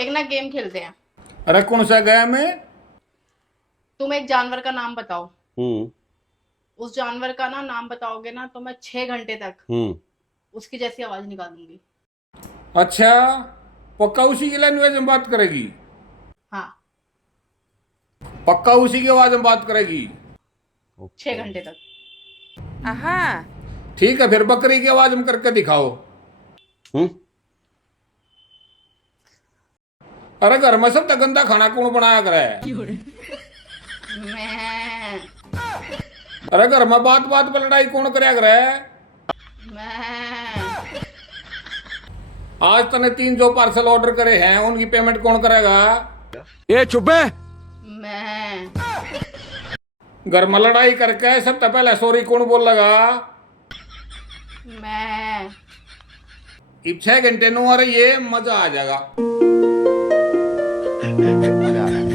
एक ना गेम खेलते हैं। अरे कौन सा गया मैं? तुम एक जानवर का नाम बताओ। हम्म। उस जानवर का ना नाम बताओगे ना तो मैं 6 घंटे तक हम्म। उसकी जैसी आवाज निकालूंगी। अच्छा, पक्का उसी की लैंग्वेज में बात करेगी? हाँ। पक्का उसी की आवाज में बात करेगी? 6 घंटे तक। Aha. ठीक है, फिर बकरी की आवाज में करके दिखाओ। हम्म। अरे घर में सब गंदा खाना कौन बनाया करे? मैं अरे घर में बात बात पर लड़ाई कौन करया करे? मैं आज तने 3 जो पार्सल ऑर्डर करे हैं उनकी पेमेंट कौन करेगा? ए चुप है। मैं घर में लड़ाई करके सबसे पहले सॉरी कौन बोल लगा? मैं अब 6 घंटे नो आ रही है, मजा आ जाएगा। मजा आ रहा है।